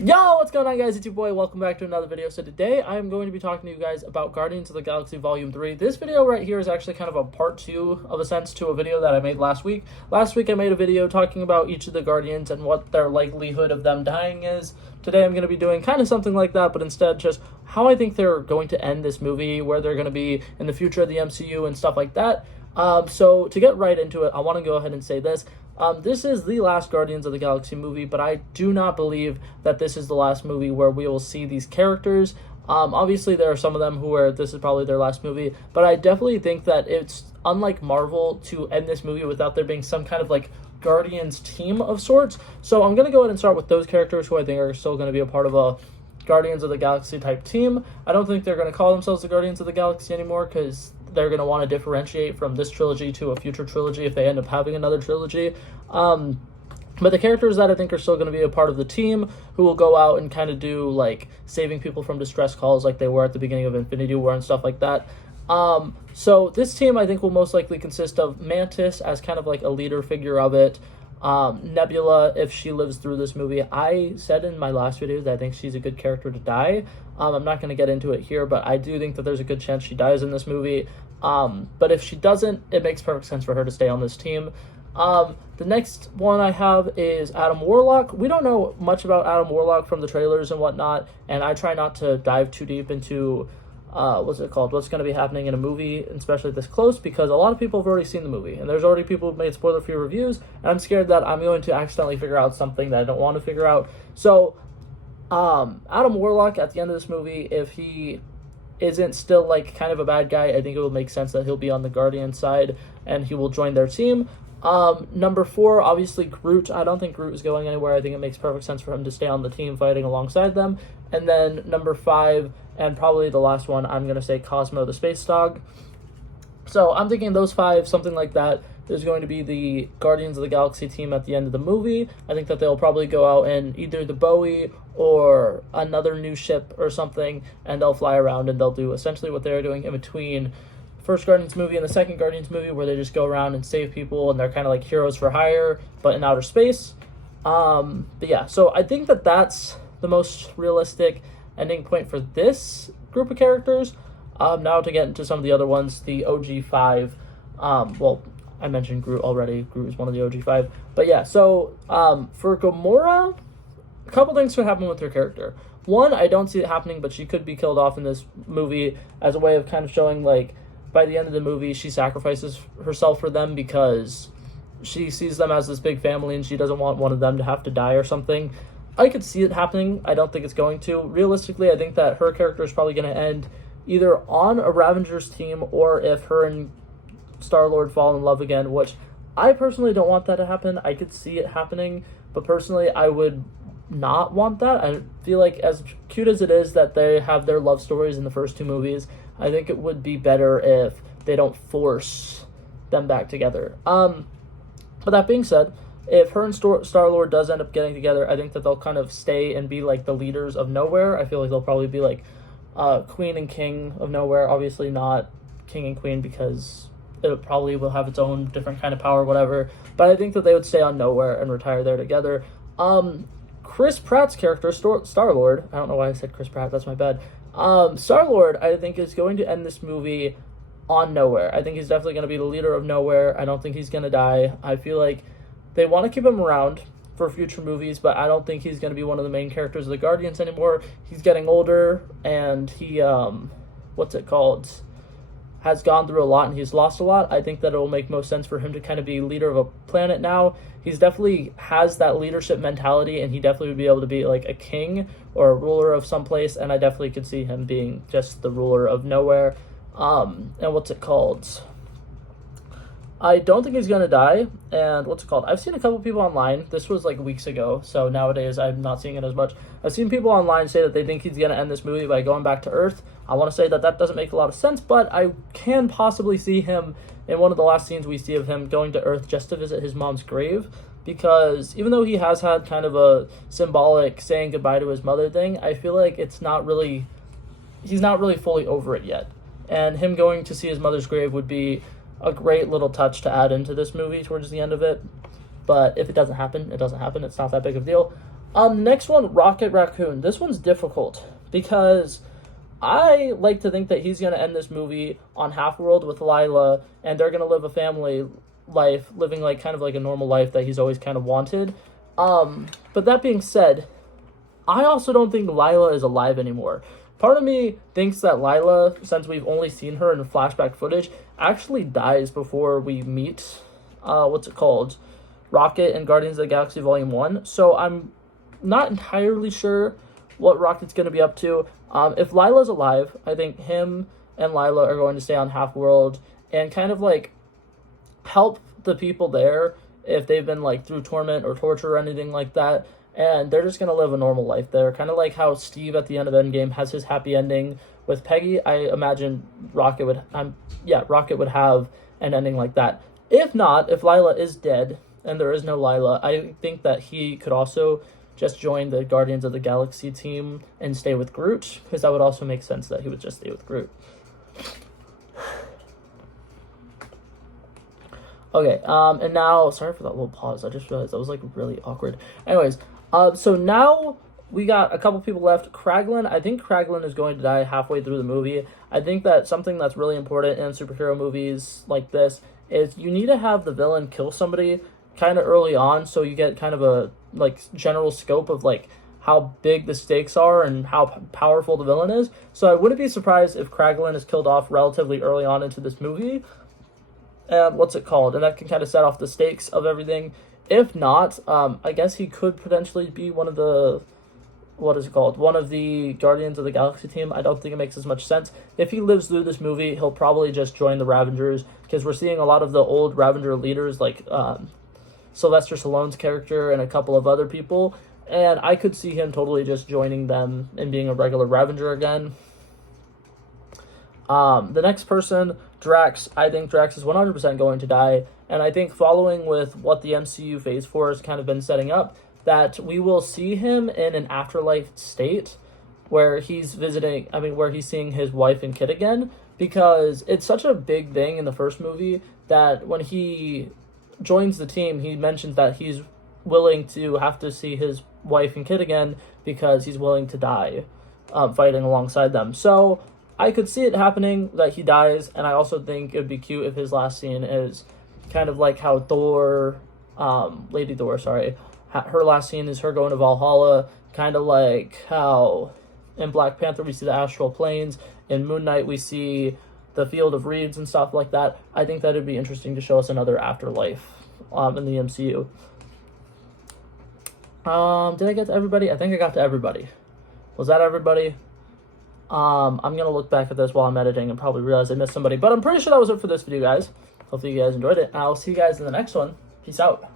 Yo, what's going on, guys? It's your boy. Welcome back to another video. So today I'm going to be talking to you guys about Guardians of the Galaxy Volume 3. This video right here is actually kind of a part 2 of a sense to a video that I made last week. Last week I made a video talking about each of the Guardians and what their likelihood of them dying is. Today I'm going to be doing kind of something like that, but instead just how I think they're going to end this movie, where they're going to be in the future of the MCU and stuff like that. So to get right into it, I want to go ahead and say this. This is the last Guardians of the Galaxy movie, but I do not believe that this is the last movie where we will see these characters. Obviously, there are some of them where this is probably their last movie, but I definitely think that it's unlike Marvel to end this movie without there being some kind of like Guardians team of sorts. So I'm going to go ahead and start with those characters who I think are still going to be a part of a Guardians of the Galaxy type team. I don't think they're going to call themselves the Guardians of the Galaxy anymore because they're going to want to differentiate from this trilogy to a future trilogy if they end up having another trilogy. But the characters that I think are still going to be a part of the team who will go out and kind of do like saving people from distress calls like they were at the beginning of Infinity War and stuff like that. So this team I think will most likely consist of Mantis as kind of like a leader figure of it. Nebula, if she lives through this movie. I said in my last video that I think she's a good character to die. I'm not going to get into it here, but I do think that there's a good chance she dies in this movie. But if she doesn't, it makes perfect sense for her to stay on this team. The next one I have is Adam Warlock. We don't know much about Adam Warlock from the trailers and whatnot, and I try not to dive too deep into what's going to be happening in a movie, especially this close, because a lot of people have already seen the movie, and there's already people who've made spoiler-free reviews, and I'm scared that I'm going to accidentally figure out something that I don't want to figure out. So, Adam Warlock, at the end of this movie, if he isn't still, like, kind of a bad guy, I think it will make sense that he'll be on the Guardian side, and he will join their team. Number 4, obviously Groot. I don't think Groot is going anywhere. I think it makes perfect sense for him to stay on the team fighting alongside them. And then number 5, and probably the last one, I'm going to say Cosmo the Space Dog. So I'm thinking those 5, something like that, is going to be the Guardians of the Galaxy team at the end of the movie. I think that they'll probably go out in either the Bowie or another new ship or something, and they'll fly around and they'll do essentially what they're doing in between first Guardians movie and the second Guardians movie, where they just go around and save people and they're kind of like heroes for hire but in outer space. But yeah, so I think that that's the most realistic ending point for this group of characters. Now to get into some of the other ones, the OG 5. Well, I mentioned Groot already. Groot is one of the OG 5. But yeah, so for Gamora, a couple things could happen with her character. One, I don't see it happening, but she could be killed off in this movie as a way of kind of showing, like, by the end of the movie, she sacrifices herself for them because she sees them as this big family and she doesn't want one of them to have to die or something. I could see it happening. I don't think it's going to. Realistically, I think that her character is probably going to end either on a Ravengers team or if her and Star-Lord fall in love again, which I personally don't want that to happen. I could see it happening, but personally, I would not want that. I feel like as cute as it is that they have their love stories in the first 2 movies, I think it would be better if they don't force them back together. But that being said, if her and Star-Lord does end up getting together, I think that they'll kind of stay and be like the leaders of Nowhere. I feel like they'll probably be like Queen and King of Nowhere. Obviously not King and Queen because it probably will have its own different kind of power, whatever. But I think that they would stay on Nowhere and retire there together. Chris Pratt's character, Star-Lord, I don't know why I said Chris Pratt, that's my bad. Star-Lord, I think, is going to end this movie on Nowhere. I think he's definitely going to be the leader of Nowhere. I don't think he's going to die. I feel like they want to keep him around for future movies, but I don't think he's going to be one of the main characters of the Guardians anymore. He's getting older, and he, has gone through a lot, and he's lost a lot. I think that it will make most sense for him to kind of be leader of a planet now. He's definitely has that leadership mentality, and he definitely would be able to be like a king or a ruler of some place, and I definitely could see him being just the ruler of Nowhere. I don't think he's going to die, and I've seen a couple people online, this was like weeks ago, so nowadays I'm not seeing it as much. I've seen people online say that they think he's going to end this movie by going back to Earth. I want to say that that doesn't make a lot of sense, but I can possibly see him in one of the last scenes we see of him going to Earth just to visit his mom's grave, because even though he has had kind of a symbolic saying goodbye to his mother thing, I feel like he's not really fully over it yet, and him going to see his mother's grave would be a great little touch to add into this movie towards the end of it. But if it doesn't happen, it doesn't happen. It's not that big of a deal. Next one, Rocket Raccoon. This one's difficult because I like to think that he's going to end this movie on Half-World with Lila, and they're going to live a family life, living like kind of like a normal life that he's always kind of wanted. But that being said, I also don't think Lila is alive anymore. Part of me thinks that Lila, since we've only seen her in flashback footage, actually dies before we meet, Rocket and Guardians of the Galaxy Volume 1. So I'm not entirely sure what Rocket's going to be up to. If Lila's alive, I think him and Lila are going to stay on Half-World and kind of like help the people there if they've been like through torment or torture or anything like that. And they're just going to live a normal life there. Kind of like how Steve at the end of Endgame has his happy ending with Peggy. I imagine Rocket would have an ending like that. If not, if Lila is dead and there is no Lila, I think that he could also just join the Guardians of the Galaxy team and stay with Groot, because that would also make sense that he would just stay with Groot. Okay, and now, sorry for that little pause, I just realized that was like really awkward. Anyways, so now we got a couple people left. Kraglin, I think Kraglin is going to die halfway through the movie. I think that something that's really important in superhero movies like this is you need to have the villain kill somebody kind of early on, so you get kind of a like general scope of like how big the stakes are and how powerful the villain is. So I wouldn't be surprised if Kraglin is killed off relatively early on into this movie. And and that can kind of set off the stakes of everything. If not, I guess he could potentially be one of the one of the Guardians of the Galaxy team. I don't think it makes as much sense. If he lives through this movie, he'll probably just join the Ravengers, because we're seeing a lot of the old Ravenger leaders, like Sylvester Stallone's character and a couple of other people, and I could see him totally just joining them and being a regular Ravenger again. The next person, Drax. I think Drax is 100% going to die, and I think following with what the MCU Phase 4 has kind of been setting up, that we will see him in an afterlife state where he's where he's seeing his wife and kid again, because it's such a big thing in the first movie that when he joins the team, he mentions that he's willing to have to see his wife and kid again because he's willing to die fighting alongside them. So I could see it happening that he dies, and I also think it would be cute if his last scene is kind of like how Lady Thor, her last scene is her going to Valhalla, kind of like how in Black Panther we see the astral planes, in Moon Knight we see the field of reeds and stuff like that. I think that would be interesting to show us another afterlife in the MCU. Did I get to everybody? I think I got to everybody. Was that everybody? I'm going to look back at this while I'm editing and probably realize I missed somebody, but I'm pretty sure that was it for this video, guys. Hopefully you guys enjoyed it. I'll see you guys in the next one. Peace out.